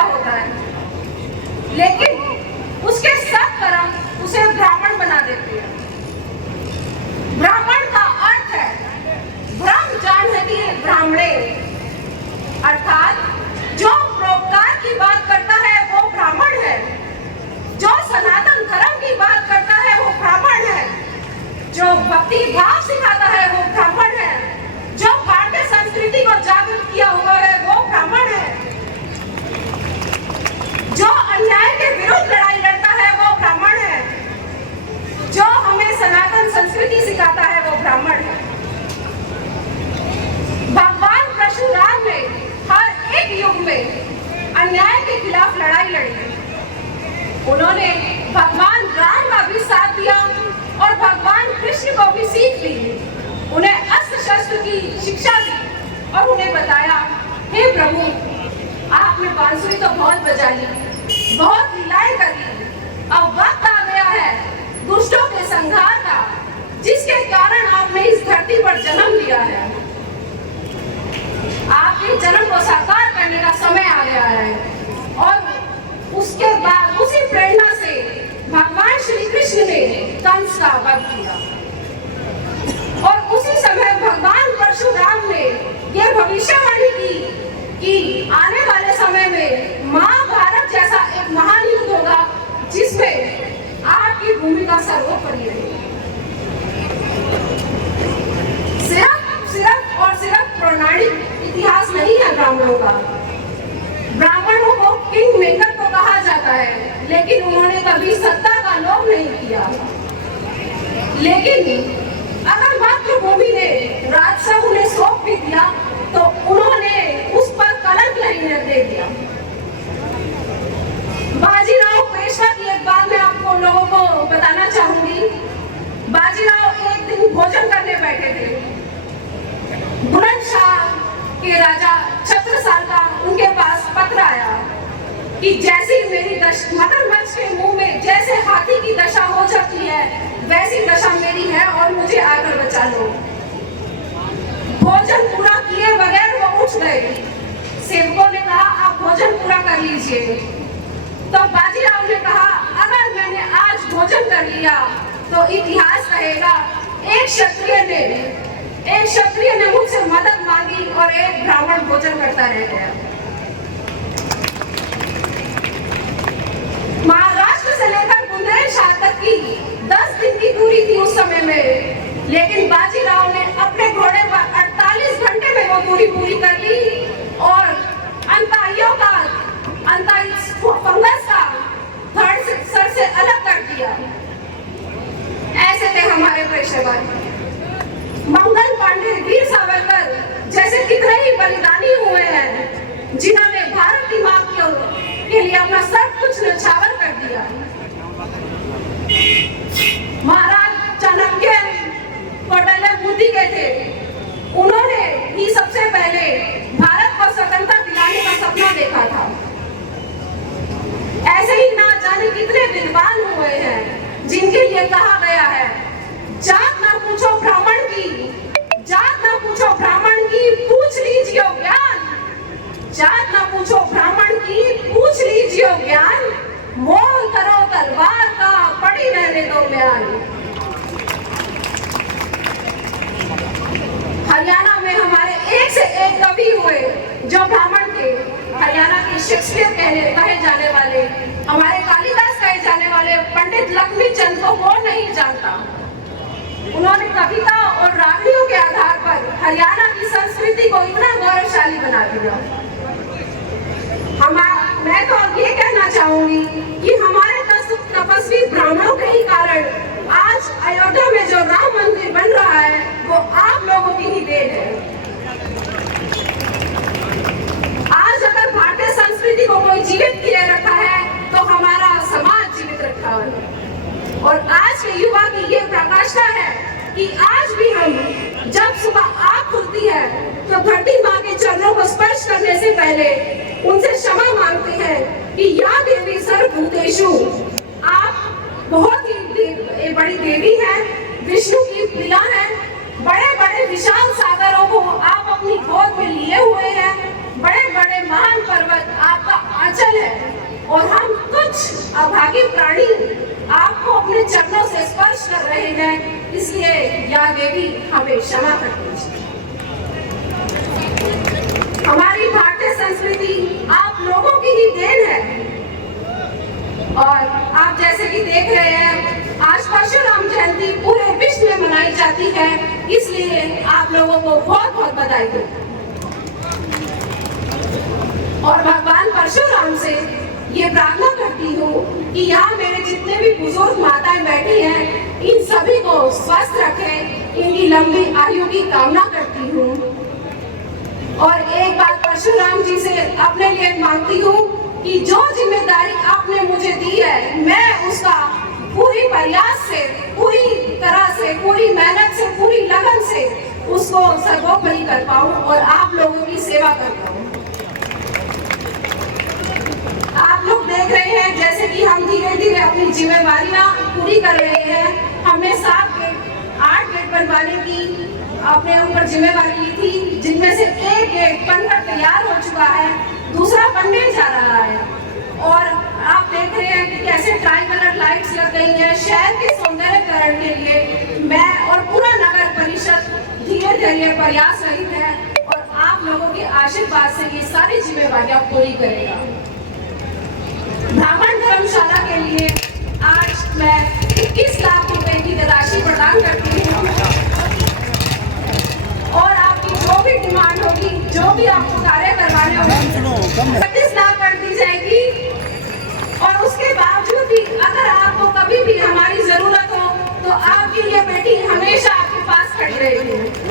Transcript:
पैदा होता है, लेकिन उसके सब कर्म उसे ब्राह्मण बना देते हैं। ब्राह्मण का अर्थ है ब्रह्म जानती ब्राह्मणे, अर्थात जो परोपकार की बात करता है वो ब्राह्मण है, जो सनातन धर्म की बात करता है वो ब्राह्मण है, जो भक्ति भाव सिखाता है वो ब्राह्मण है, जो भारतीय संस्कृति को जागृत किया हुआ है वो ब्राह्मण है, जो अन्याय के विरुद्ध लड़ाई लड़ता है वो ब्राह्मण है, जो हमें सनातन संस्कृति सिखाता है वो ब्राह्मण है। भगवान परशुराम ने हर एक युग में अन्याय के खिलाफ लड़ाई लड़ी। उन्होंने भगवान राम का भी साथ दिया और भगवान कृष्ण को भी सीख दी। उन्हें अस्त्र शस्त्र की शिक्षा दी और उन्हें बताया, हे प्रभु, आपने बांसुरी तो बहुत बजा ली, बहुत लीलाएं कर ली, अब वक्त आ गया है दुष्टों के संहार का, जिसके कारण आपने इस धरती पर जन्म लिया है। आपके जन्म को साकार करने का समय आ गया है। और उसके बाद उसी प्रेरणा से भगवान श्री कृष्ण ने कंस का वध किया और उसी समय भगवान परशुराम ने यह भविष्यवाणी की कि आने वाले समय में महाभारत जैसा एक महान युद्ध होगा जिसमें आपकी भूमिका सर्वोपरि रहेगी। सिर्फ पौराणिक इतिहास नहीं है ब्राह्मणों का। ब्राह्मणों को किंग मेकर तो कहा जाता है, लेकिन उन्होंने कभी सत्ता का लोभ नहीं किया। लेकिन अगर मातृभूमि ने राजसभ उन्हें सौंप भी दिया तो उन्होंने उस पर कलंक नहीं दे दिया। बाजीराव पेशवा की एक बात मैं आपको लोगों को बताना चाहूंगी। बाजीराव एक दिन भोजन करने बैठे थे। बुलंदशाह के राजा छत्रसाल का उनके पास पत्र आया कि जैसी मेरी मगरमच्छ के मुंह में जैसे हाथी की दशा हो जाती है वैसी दशा मेरी है और मुझे आकर बचा लो। भोजन पूरा किए बगैर वो उठ गए। सेवकों ने कहा, आप भोजन पूरा कर लीजिए। तो बाजीराव ने कहा, अगर मैंने आज भोजन कर लिया तो इतिहास कहेगा एक क्षत्रिय ने मुझसे मदद मांगी और एक ब्राह्मण भोजन करता रह गया। महाराष्ट्र से लेकर बुंदेलखंड तक की 10 दिन की दूरी थी उस समय में, लेकिन बाजीराव ने अपने घोड़े पर 48 घंटे में वो दूरी पूरी कर ली और फंगस का धड़ सर से अलग कर दिया। ऐसे थे हमारे पेशेवर। मंगल पांडे, वीर सावरकर जैसे कितने ही बलिदानी हुए हैं जिन्होंने भारत की मां के लिए अपना सब कुछ न्यौछावर कर दिया। महाराज चाणक्य कौटिल्य बुद्धि के थे। उन्होंने ही सबसे पहले भारत को स्वतंत्रता दिलाने का सपना देखा था। ऐसे ही ना जाने कितने विद्वान हुए हैं जिनके लिए कहा गया है, जात ना पूछो ब्राह्मण की, जात ना पूछो ब्राह्मण की, पूछ लीजिए ज्ञान। जात ना पूछो ब्राह्मण की, पूछ लीजिए ज्ञान। मोल करो तलवार का, पड़ी रहने दो म्यान। हरियाणा में हमारे एक से एक कवि हुए जो ब्राह्मण थे। हरियाणा के शेक्सपियर कहे जाने वाले, हमारे कालिदास कहे जाने वाले पंडित लक्ष्मी चंद को कौन नहीं जानता। उन्होंने कविता और रागनियों के आधार पर हरियाणा की संस्कृति को इतना गौरवशाली बना दिया। मैं तो ये कहना चाहूंगी कि हमारे तपस्वी ब्राह्मणों के ही कारण आज अयोध्या में जो राम मंदिर बन रहा है वो आप लोगों की ही देन है। आज अगर भारतीय संस्कृति को कोई जीवित किए रखा है तो हमारा समाज जीवित रखा है। और आज के युवा की ये प्रकाशा है कि आज भी हम जब सुबह आँख खुलती है तो धरती माँ के चरणों को स्पर्श करने से पहले उनसे क्षमा मांगते हैं कि या देवी सर्वभूतेषु, आप बहुत ही बड़ी देवी हैं, विष्णु की प्रिया हैं, बड़े बड़े विशाल सागरों को आप अपनी गोद में लिए हुए हैं, बड़े बड़े महान पर्वत आपका आंचल अभागी प्राणी आपको अपने चरणों से स्पर्श कर रहे हैं, इसलिए या देवी हमें क्षमा कर दीजिए। हमारी भारतीय संस्कृति आप लोगों की ही देन है और आप जैसे कि देख रहे हैं आज परशुराम जयंती पूरे विश्व में मनाई जाती है, इसलिए आप लोगों को बहुत बहुत बधाई दो और भगवान परशुराम से ये प्रार्थना करती हूँ कि यहाँ मेरे जितने भी बुजुर्ग माताएं बैठी हैं इन सभी को स्वस्थ रखें, इनकी लंबी आयु की कामना करती हूँ। और एक बात परशुराम जी से अपने लिए मांगती हूँ कि जो जिम्मेदारी आपने मुझे दी है मैं उसका पूरी प्रयास से, पूरी तरह से, पूरी मेहनत से, पूरी लगन से उसको सर्वोपरि कर पाऊँ और आप लोगों की सेवा कर पाऊँ। आप लोग देख रहे हैं जैसे कि हम धीरे धीरे अपनी जिम्मेवारियां पूरी कर रहे हैं। हमने 7 गेट 8 गेट बनवाने की अपने ऊपर जिम्मेवारी ली थी, जिनमें से एक गेट बनकर तैयार हो चुका है, दूसरा बनने जा रहा है। और आप देख रहे हैं कि कैसे ट्राई कलर लाइट्स लग गई हैं शहर के सौंदर्यकरण के लिए। मैं और पूरा नगर परिषद धीरे धीरे प्रयासरत है और आप लोगों के आशीर्वाद से ये सारी जिम्मेवारियां पूरी करेगा। ब्राह्मण धर्मशाला के लिए आज मैं 21 लाख रुपए की राशि प्रदान करती हूँ और आपकी जो भी डिमांड होगी, जो भी आपको कार्य करवाने होंगे 25 लाख कर दी जाएगी। और उसके बावजूद भी अगर आपको कभी भी हमारी जरूरत हो तो आपकी ये बेटी हमेशा आपके पास खड़ी रहेगी।